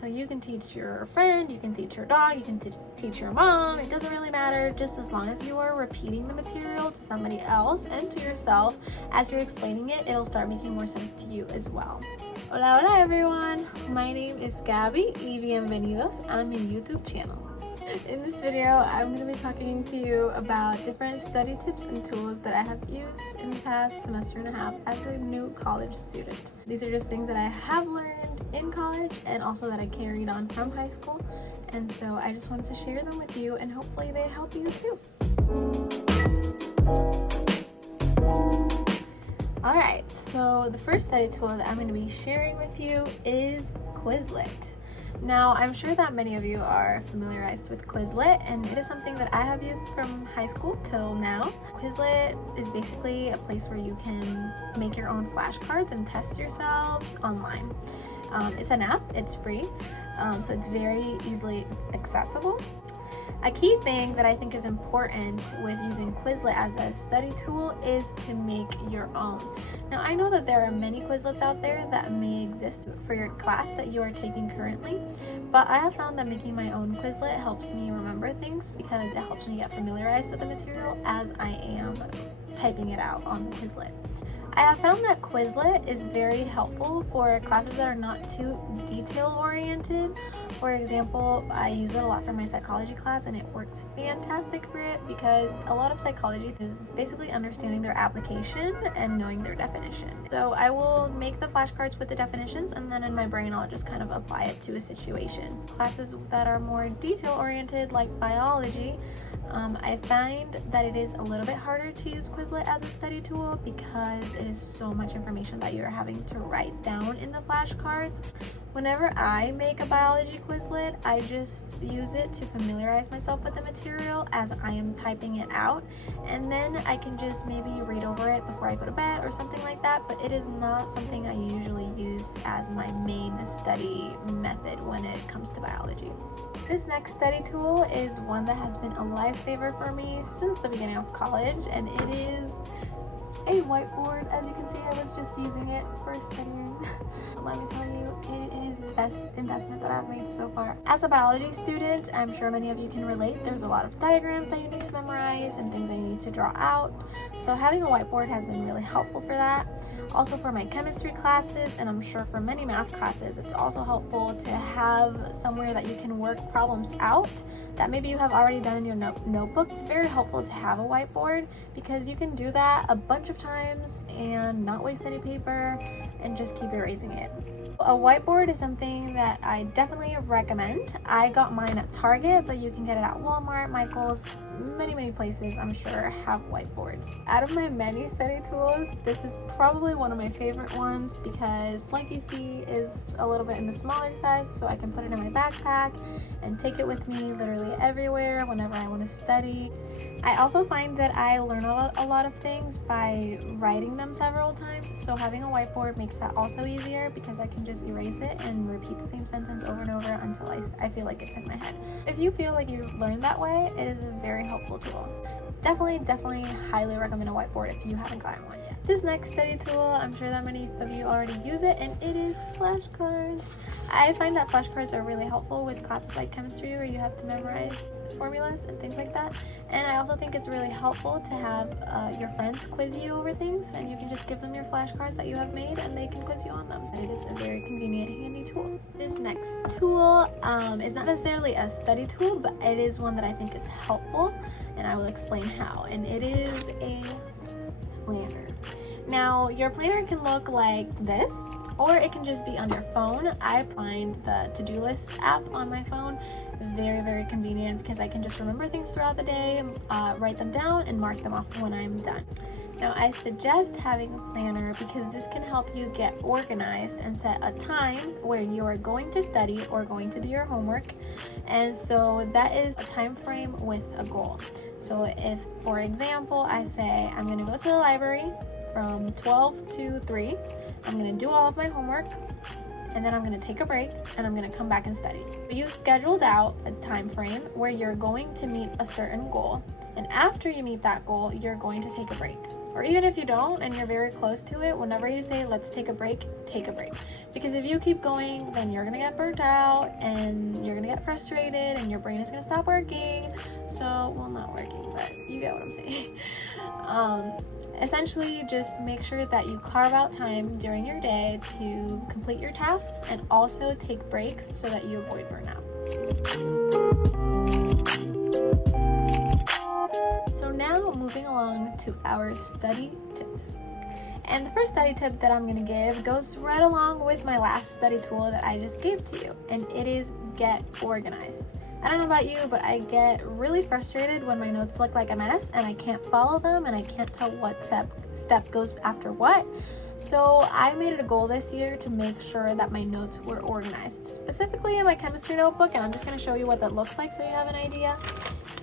So you can teach your friend, you can teach your dog, you can teach your mom. It doesn't really matter, just as long as you are repeating the material to somebody else and to yourself as you're explaining it, it'll start making more sense to you as well. Hola, hola everyone. My name is Gabby y bienvenidos a mi YouTube channel. In this video, I'm going to be talking to you about different study tips and tools that I have used in the past semester and a half as a new college student. These are just things that I have learned in college and also that I carried on from high school. And so I just wanted to share them with you and hopefully they help you too. Alright, so the first study tool that I'm going to be sharing with you is Quizlet. Now, I'm sure that many of you are familiarized with Quizlet, and it is something that I have used from high school till now. Quizlet is basically a place where you can make your own flashcards and test yourselves online. It's an app, it's free, so it's very easily accessible. A key thing that I think is important with using Quizlet as a study tool is to make your own. Now, I know that there are many Quizlets out there that may exist for your class that you are taking currently, but I have found that making my own Quizlet helps me remember things because it helps me get familiarized with the material as I am typing it out on the Quizlet. I have found that Quizlet is very helpful for classes that are not too detail oriented. For example, I use it a lot for my psychology class and it works fantastic for it because a lot of psychology is basically understanding their application and knowing their definition. So I will make the flashcards with the definitions and then in my brain I'll just kind of apply it to a situation. Classes that are more detail oriented like biology, I find that it is a little bit harder to use Quizlet as a study tool because it is so much information that you're having to write down in the flashcards. Whenever I make a biology Quizlet, I just use it to familiarize myself with the material as I am typing it out, and then I can just maybe read over it before I go to bed or something like that, but it is not something I usually use as my main study method when it comes to biology. This next study tool is one that has been a lifesaver for me since the beginning of college, and it is a whiteboard. As you can see, I was just using it for studying. Let me tell you, it is the best investment that I've made so far. As a biology student, I'm sure many of you can relate. There's a lot of diagrams that you need to memorize and things that you need to draw out. So having a whiteboard has been really helpful for that. Also for my chemistry classes, and I'm sure for many math classes, it's also helpful to have somewhere that you can work problems out that maybe you have already done in your notebook. It's very helpful to have a whiteboard because you can do that a bunch of times and not waste any paper and just keep erasing it. A whiteboard is something that I definitely recommend. I got mine at Target, but you can get it at Walmart, Michael's, many places I'm sure have whiteboards. Out of my many study tools, this is probably one of my favorite ones because, like you see, is a little bit in the smaller size, so I can put it in my backpack and take it with me literally everywhere whenever I want to study. I also find that I learn a lot of things by writing them several times, so having a whiteboard makes that also easier because I can just erase it and repeat the same sentence over and over until I feel like it's in my head. If you feel like you've learned that way, it is a very helpful tool. Definitely highly recommend a whiteboard if you haven't gotten one yet. This next study tool, I'm sure that many of you already use it, and it is flashcards. I find that flashcards are really helpful with classes like chemistry where you have to memorize formulas and things like that. And I also think it's really helpful to have your friends quiz you over things, and you can just give them your flashcards that you have made and they can quiz you on them. So it is a very convenient, handy tool. This next tool is not necessarily a study tool, but it is one that I think is helpful, and I will explain how. And it is a planner. Now, your planner can look like this, or it can just be on your phone. I find the to-do list app on my phone very convenient because I can just remember things throughout the day, write them down, and mark them off when I'm done. Now, I suggest having a planner because this can help you get organized and set a time where you are going to study or going to do your homework. And so that is a time frame with a goal. So if, for example, I say I'm going to go to the library from 12 to 3, I'm going to do all of my homework, and then I'm going to take a break and I'm going to come back and study. You've scheduled out a time frame where you're going to meet a certain goal, and after you meet that goal, you're going to take a break. Or even if you don't and you're very close to it, whenever you say let's take a break, take a break. Because if you keep going, then you're going to get burnt out and you're going to get frustrated and your brain is going to stop working. So, well, not working, but you get what I'm saying. Essentially, just make sure that you carve out time during your day to complete your tasks and also take breaks so that you avoid burnout. So now moving along to our study tips. And the first study tip that I'm going to give goes right along with my last study tool that I just gave to you, and it is get organized. I don't know about you, but I get really frustrated when my notes look like a mess and I can't follow them and I can't tell what step goes after what. So I made it a goal this year to make sure that my notes were organized, specifically in my chemistry notebook, and I'm just going to show you what that looks like so you have an idea.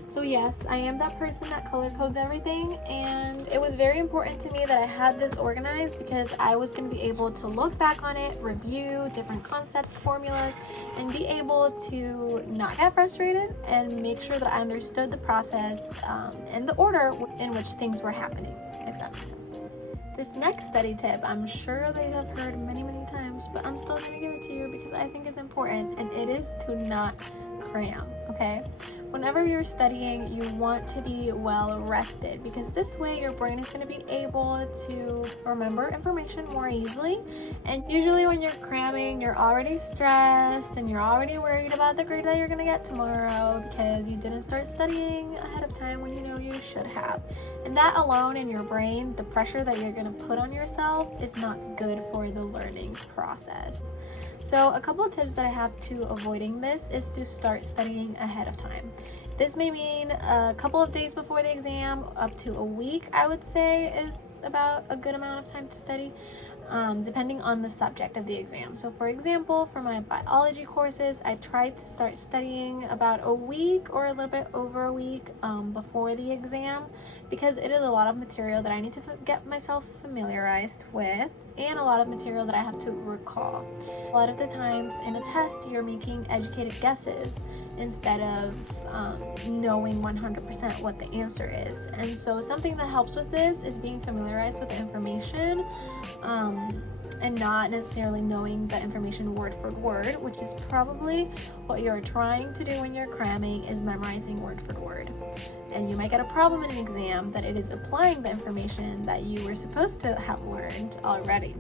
So yes, I am that person that color codes everything, and it was very important to me that I had this organized because I was going to be able to look back on it, review different concepts, formulas, and be able to not get frustrated and make sure that I understood the process and the order in which things were happening, if that makes sense. This next study tip, I'm sure they have heard many times, but I'm still going to give it to you because I think it's important, and it is to not cram, okay? Whenever you're studying, you want to be well rested because this way your brain is going to be able to remember information more easily. And usually when you're cramming, you're already stressed and you're already worried about the grade that you're going to get tomorrow because you didn't start studying ahead of time when you know you should have. And that alone in your brain, the pressure that you're going to put on yourself is not good for the learning process. So a couple of tips that I have to avoiding this is to start studying ahead of time. This may mean a couple of days before the exam, up to a week, I would say, is about a good amount of time to study, depending on the subject of the exam. So for example, for my biology courses, I try to start studying about a week or a little bit over a week before the exam, because it is a lot of material that I need to get myself familiarized with and a lot of material that I have to recall. A lot of the times in a test, you're making educated guesses instead of knowing 100% what the answer is. And so something that helps with this is being familiarized with the information and not necessarily knowing the information word for word, which is probably what you're trying to do when you're cramming, is memorizing word for word. And you might get a problem in an exam that it is applying the information that you were supposed to have learned already.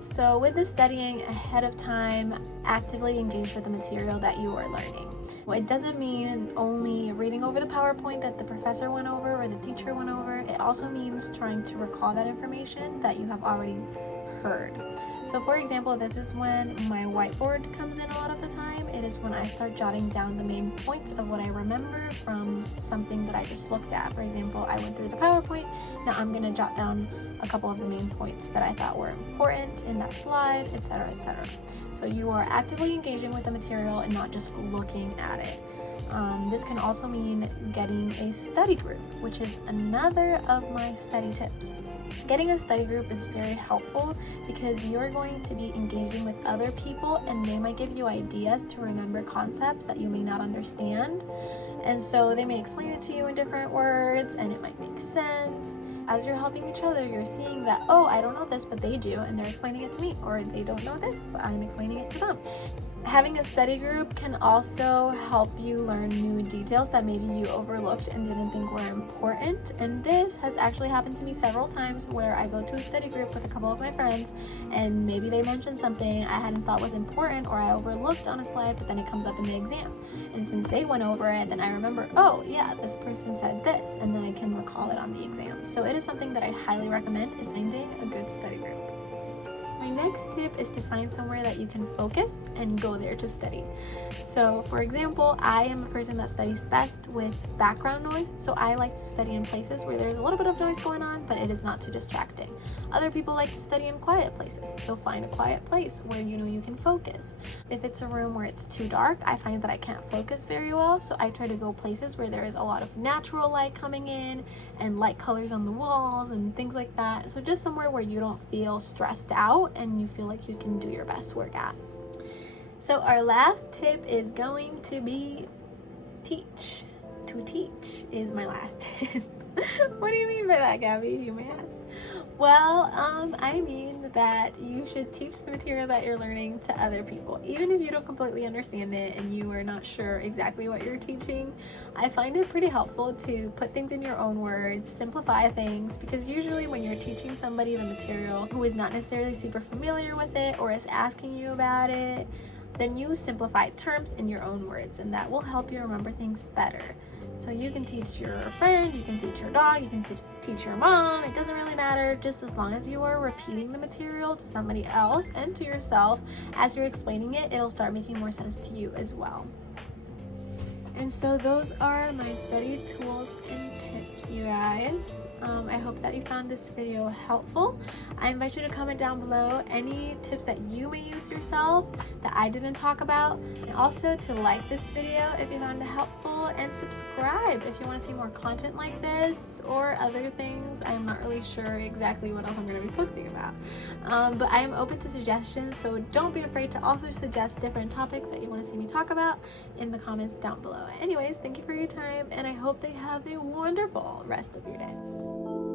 So with the studying ahead of time, actively engage with the material that you are learning. It doesn't mean only reading over the PowerPoint that the professor went over or the teacher went over. It also means trying to recall that information that you have already heard. So for example, this is when my whiteboard comes in a lot of the time. It is when I start jotting down the main points of what I remember from something that I just looked at. For example, I went through the PowerPoint. Now I'm going to jot down a couple of the main points that I thought were important in that slide, etc., etc. So you are actively engaging with the material and not just looking at it. This can also mean getting a study group, which is another of my study tips. Getting a study group is very helpful because you're going to be engaging with other people and they might give you ideas to remember concepts that you may not understand. And so they may explain it to you in different words and it might make sense. As you're helping each other, you're seeing that, oh, I don't know this, but they do, and they're explaining it to me, or they don't know this, but I'm explaining it to them. Having a study group can also help you learn new details that maybe you overlooked and didn't think were important. And this has actually happened to me several times where I go to a study group with a couple of my friends and maybe they mentioned something I hadn't thought was important or I overlooked on a slide, but then it comes up in the exam. And since they went over it, then I remember, oh yeah, this person said this, and then I can recall it on the exam. So it is something that I highly recommend, is finding a good study group. My next tip is to find somewhere that you can focus and go there to study. So for example, I am a person that studies best with background noise, so I like to study in places where there's a little bit of noise going on, but it is not too distracting. Other people like to study in quiet places, so find a quiet place where you can focus. If it's a room where it's too dark, I find that I can't focus very well, so I try to go places where there is a lot of natural light coming in and light colors on the walls and things like that. So just somewhere where you don't feel stressed out and you feel like you can do your best work at. So our last tip is going to be teach. To teach is my last tip. What do you mean by that, Gabby, you may ask? Well, I mean that you should teach the material that you're learning to other people. Even if you don't completely understand it and you are not sure exactly what you're teaching, I find it pretty helpful to put things in your own words, simplify things, because usually when you're teaching somebody the material who is not necessarily super familiar with it or is asking you about it, then you simplify terms in your own words, and that will help you remember things better. So you can teach your friend, you can teach your dog, you can teach your mom, it doesn't really matter, just as long as you are repeating the material to somebody else and to yourself as you're explaining it, it'll start making more sense to you as well. And so those are my study tools and tips, you guys. I hope that you found this video helpful. I invite you to comment down below any tips that you may use yourself that I didn't talk about, and also to like this video if you found it helpful, and subscribe if you want to see more content like this or other things. I'm not really sure exactly what else I'm going to be posting about, but I am open to suggestions, so don't be afraid to also suggest different topics that you want to see me talk about in the comments down below. Anyways, thank you for your time, and I hope that you have a wonderful rest of your day.